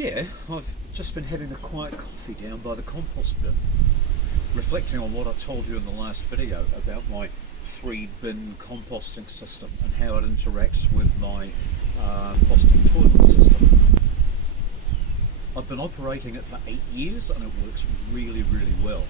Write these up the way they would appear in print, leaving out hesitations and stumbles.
Yeah, I've just been having a quiet coffee down by the compost bin, reflecting on what I told you in the last video about my 3-bin composting system and how it interacts with my composting toilet system. I've been operating it for 8 years and it works really, really well.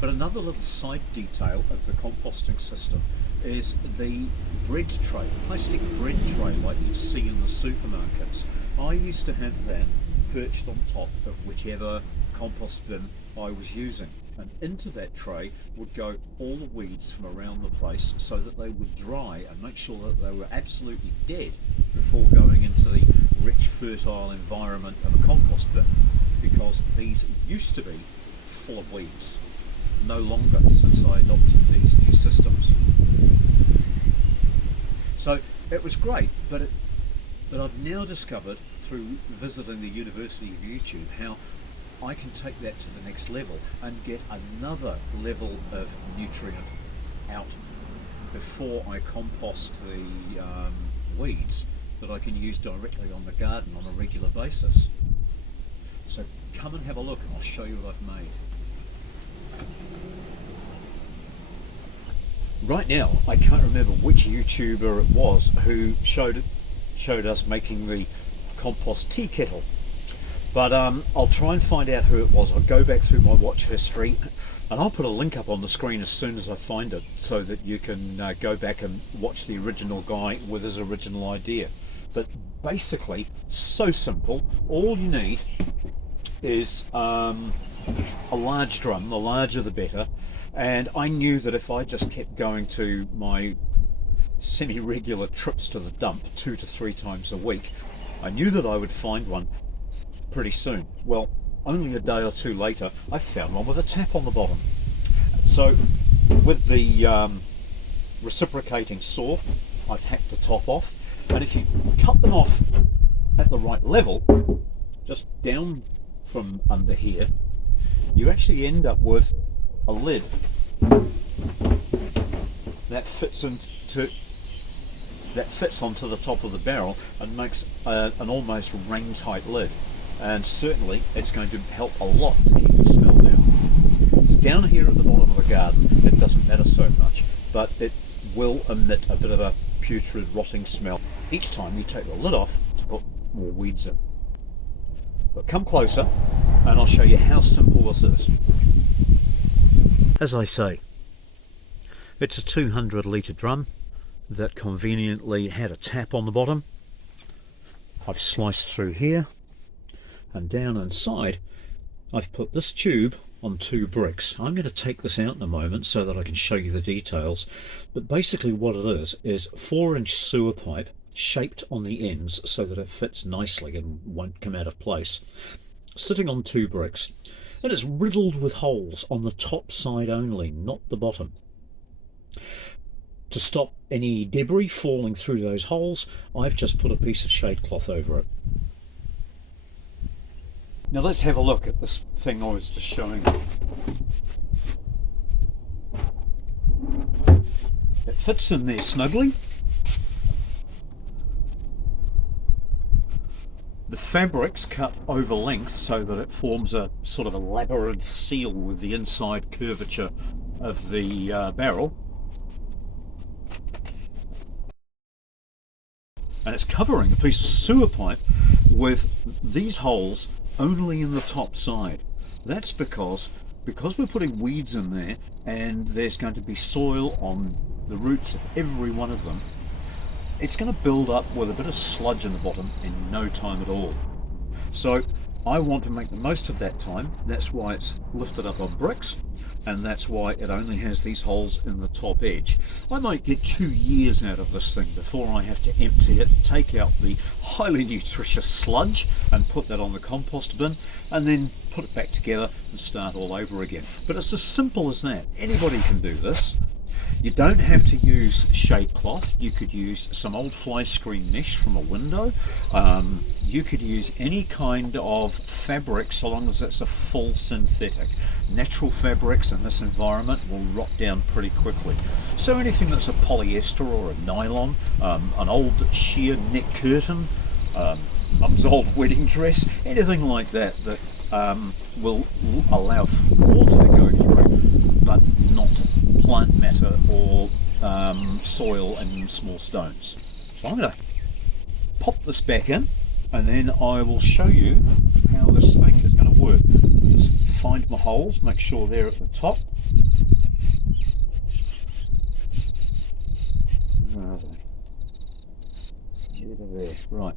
But another little side detail of the composting system is the bread tray, plastic bread tray like you see in the supermarkets. I used to have that perched on top of whichever compost bin I was using, and into that tray would go all the weeds from around the place so that they would dry and make sure that they were absolutely dead before going into the rich, fertile environment of a compost bin, because these used to be full of weeds. No longer, since I adopted these new systems. So it was great, but I've now discovered through visiting the University of YouTube how I can take that to the next level and get another level of nutrient out before I compost the weeds that I can use directly on the garden on a regular basis. So come and have a look and I'll show you what I've made. Right now, I can't remember which YouTuber it was who showed us making the Compost Tea Kettle, but I'll try and find out who it was. I'll go back through my watch history and I'll put a link up on the screen as soon as I find it so that you can go back and watch the original guy with his original idea. But basically, so simple. All you need is a large drum, the larger the better, and I knew that if I just kept going to my semi-regular trips to the dump 2 to 3 times a week, I knew that I would find one pretty soon. Well, only a day or two later I found one with a tap on the bottom. So with the reciprocating saw, I've hacked the top off, and if you cut them off at the right level, just down from under here, you actually end up with a lid that fits onto the top of the barrel and makes an almost rain-tight lid, and certainly it's going to help a lot to keep the smell down. It's down here at the bottom of the garden, it doesn't matter so much, but it will emit a bit of a putrid, rotting smell each time you take the lid off to put more weeds in. But come closer and I'll show you how simple this is. As I say, it's a 200 litre drum that conveniently had a tap on the bottom. I've sliced through here, and down inside I've put this tube on 2 bricks. I'm going to take this out in a moment so that I can show you the details, but basically what it is 4-inch sewer pipe shaped on the ends so that it fits nicely and won't come out of place, sitting on 2 bricks, and it's riddled with holes on the top side only, not the bottom. To stop any debris falling through those holes, I've just put a piece of shade cloth over it. Now let's have a look at this thing I was just showing you. It fits in there snugly. The fabric's cut over length so that it forms a sort of a labyrinth seal with the inside curvature of the barrel. And it's covering a piece of sewer pipe with these holes only in the top side. That's because we're putting weeds in there and there's going to be soil on the roots of every one of them. It's going to build up with a bit of sludge in the bottom in no time at all. So I want to make the most of that time. That's why it's lifted up on bricks, and that's why it only has these holes in the top edge. I might get 2 years out of this thing before I have to empty it, take out the highly nutritious sludge and put that on the compost bin, and then put it back together and start all over again. But it's as simple as that. Anybody can do this. You don't have to use shade cloth. You could use some old fly screen mesh from a window. You could use any kind of fabric so long as it's a full synthetic. Natural fabrics in this environment will rot down pretty quickly. So anything that's a polyester or a nylon, an old sheer neck curtain, mum's old wedding dress, anything like that that will allow water to go through, but not plant matter or soil and small stones. So I'm going to pop this back in, and then I will show you how this thing is going to work. Just find my holes, make sure they're at the top. There. Right.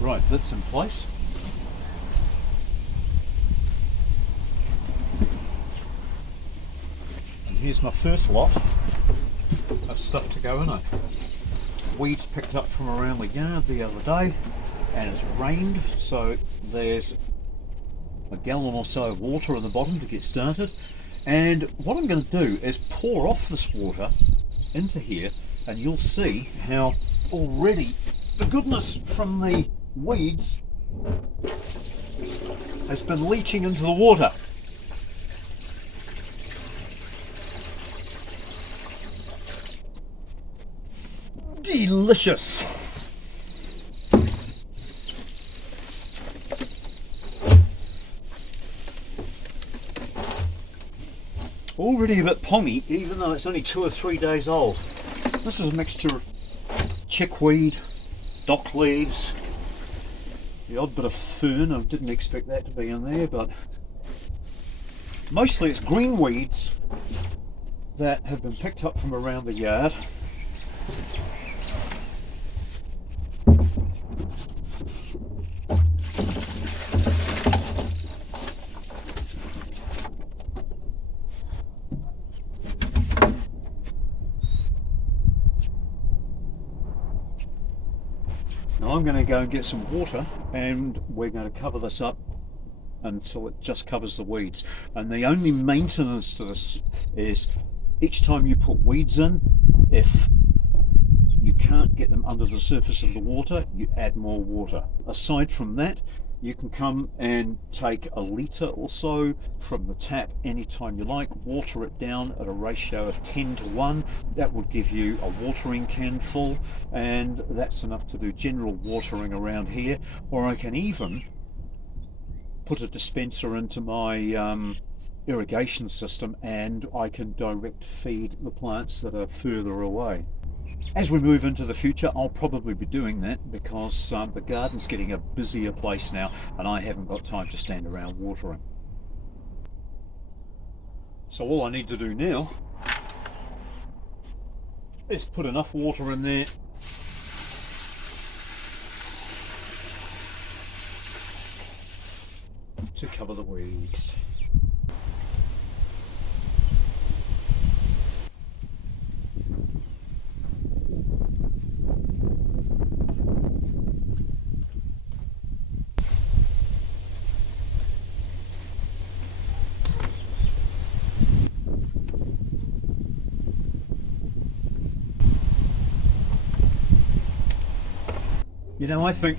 Right, that's in place. And here's my first lot of stuff to go in it. Weeds picked up from around the yard the other day, and it's rained, so there's a gallon or so of water on the bottom to get started. And what I'm going to do is pour off this water into here, and you'll see how already the goodness from the weeds has been leaching into the water. Delicious! Already a bit pongy, even though it's only 2 or 3 days old. This is a mixture of chickweed, dock leaves, the odd bit of fern. I didn't expect that to be in there, but mostly it's green weeds that have been picked up from around the yard. Now I'm going to go and get some water, and we're going to cover this up until it just covers the weeds. And the only maintenance to this is each time you put weeds in, if you can't get them under the surface of the water, you add more water. Aside from that, you can come and take a litre or so from the tap anytime you like, water it down at a ratio of 10:1. That would give you a watering can full, and that's enough to do general watering around here. Or I can even put a dispenser into my irrigation system, and I can direct feed the plants that are further away. As we move into the future, I'll probably be doing that because the garden's getting a busier place now, and I haven't got time to stand around watering. So all I need to do now is put enough water in there to cover the weeds. You know, I think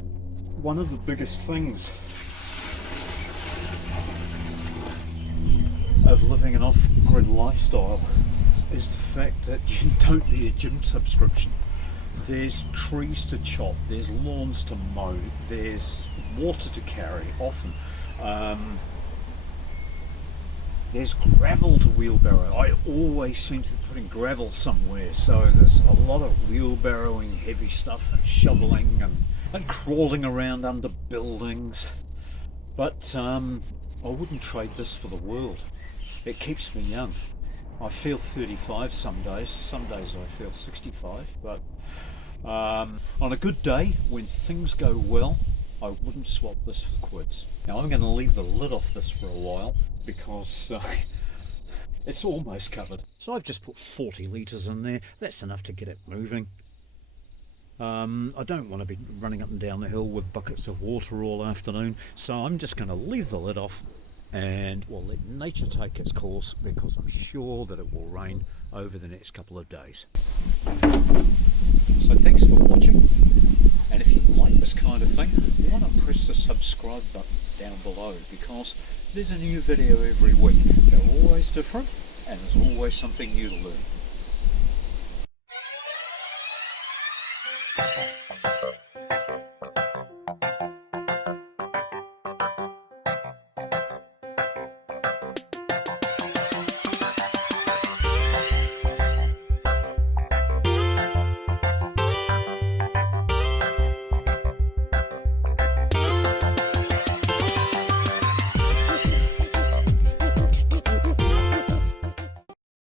one of the biggest things of living an off-grid lifestyle is the fact that you don't need a gym subscription. There's trees to chop, there's lawns to mow, there's water to carry often. There's gravel to wheelbarrow. I always seem to be putting gravel somewhere, so there's a lot of wheelbarrowing heavy stuff and shoveling and crawling around under buildings. But I wouldn't trade this for the world. It keeps me young. I feel 35 some days I feel 65, but on a good day, when things go well, I wouldn't swap this for quids. Now I'm going to leave the lid off this for a while because it's almost covered. So I've just put 40 litres in there. That's enough to get it moving. I don't want to be running up and down the hill with buckets of water all afternoon, so I'm just going to leave the lid off and we'll let nature take its course, because I'm sure that it will rain over the next couple of days. So thanks for watching. And if you like this kind of thing, why not press the subscribe button down below, because there's a new video every week. They're always different, and there's always something new to learn.